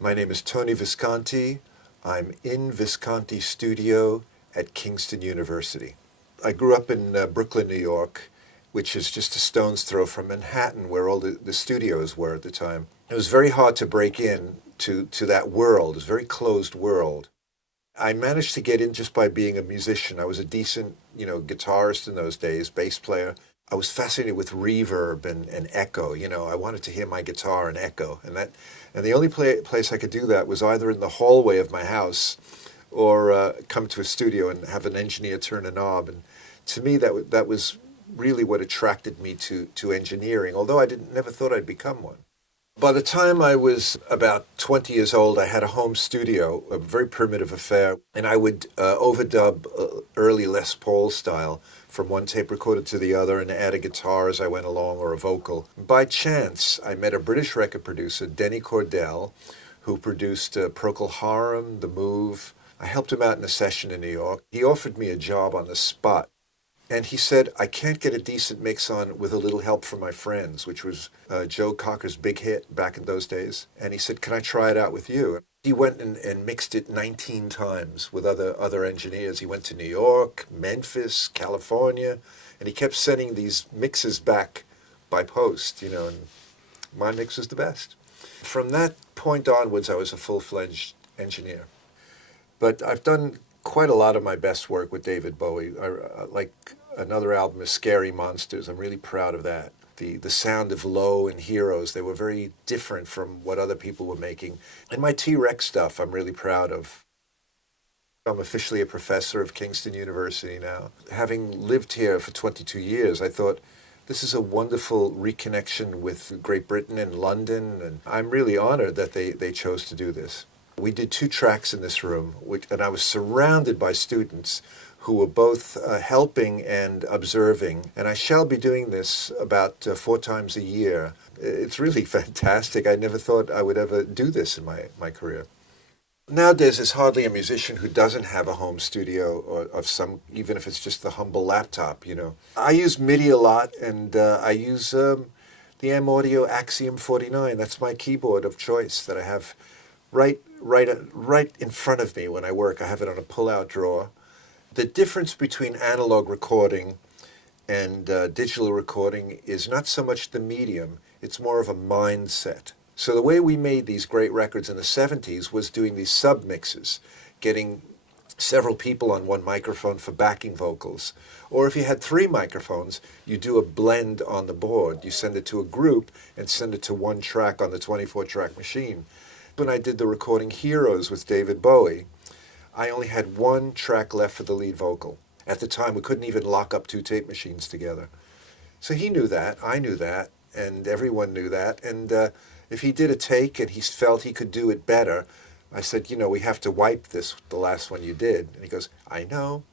My name is Tony Visconti. I'm in Visconti Studio at Kingston University. I grew up in Brooklyn, New York, which is just a stone's throw from Manhattan, where all the studios were at the time. It was very hard to break in to that world. It was a very closed world. I managed to get in just by being a musician. I was a decent, guitarist in those days, bass player. I was fascinated with reverb and echo. I wanted to hear my guitar and echo, and the only place I could do that was either in the hallway of my house, or come to a studio and have an engineer turn a knob. And to me, that was really what attracted me to engineering. Although I never thought I'd become one. By the time I was about 20 years old, I had a home studio, a very primitive affair, and I would overdub early Les Paul style from one tape recorder to the other and add a guitar as I went along or a vocal. By chance, I met a British record producer, Denny Cordell, who produced Procol Harum, The Move. I helped him out in a session in New York. He offered me a job on the spot. And he said, I can't get a decent mix on with a little help from my friends, which was Joe Cocker's big hit back in those days. And he said, can I try it out with you? He went and mixed it 19 times with other engineers. He went to New York, Memphis, California, and he kept sending these mixes back by post, and my mix was the best. From that point onwards, I was a full-fledged engineer. But I've done quite a lot of my best work with David Bowie. Like another album is Scary Monsters. I'm really proud of that. The sound of Low and Heroes, they were very different from what other people were making. And my T-Rex stuff, I'm really proud of. I'm officially a professor of Kingston University now. Having lived here for 22 years, I thought, this is a wonderful reconnection with Great Britain and London, and I'm really honored that they chose to do this. We did 2 tracks in this room, and I was surrounded by students who were both helping and observing. And I shall be doing this about 4 times a year. It's really fantastic. I never thought I would ever do this in my career. Nowadays, there's hardly a musician who doesn't have a home studio or of some, even if it's just the humble laptop, I use MIDI a lot, and I use the M Audio Axiom 49. That's my keyboard of choice that I have right in front of me when I work. I have it on a pull-out drawer. The difference between analog recording and digital recording is not so much the medium, it's more of a mindset. So the way we made these great records in the 70s was doing these sub-mixes, getting several people on one microphone for backing vocals. Or if you had 3 microphones, you do a blend on the board. You send it to a group and send it to one track on the 24-track machine. When I did the recording Heroes with David Bowie, I only had 1 track left for the lead vocal. At the time, we couldn't even lock up 2 tape machines together. So he knew that, I knew that, and everyone knew that. And if he did a take and he felt he could do it better, I said, we have to wipe the last one you did. And he goes, I know.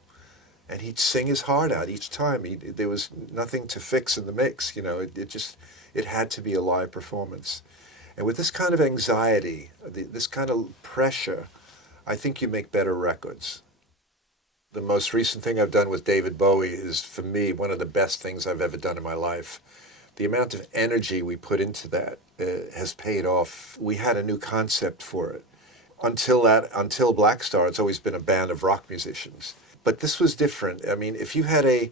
And he'd sing his heart out each time. There was nothing to fix in the mix. It had to be a live performance. And with this kind of anxiety, this kind of pressure, I think you make better records. The most recent thing I've done with David Bowie is, for me, one of the best things I've ever done in my life. The amount of energy we put into that has paid off. We had a new concept for it. Until Blackstar, it's always been a band of rock musicians. But this was different. I mean, if you had a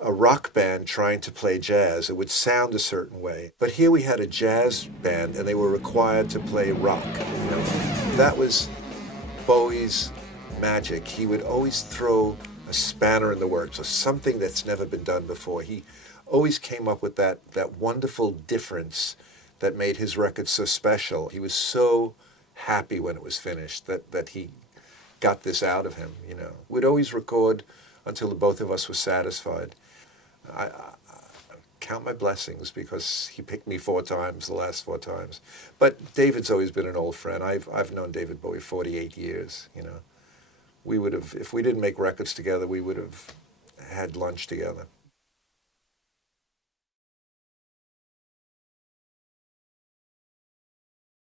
rock band trying to play jazz, it would sound a certain way. But here we had a jazz band, and they were required to play rock. That was Bowie's magic. He would always throw a spanner in the works, or something that's never been done before. He always came up with that wonderful difference that made his record so special. He was so happy when it was finished that he got this out of him. We'd always record until the both of us were satisfied. I count my blessings because he picked me 4 times, the last 4 times. But David's always been an old friend. I've known David Bowie 48 years. We would have, if we didn't make records together, we would have had lunch together.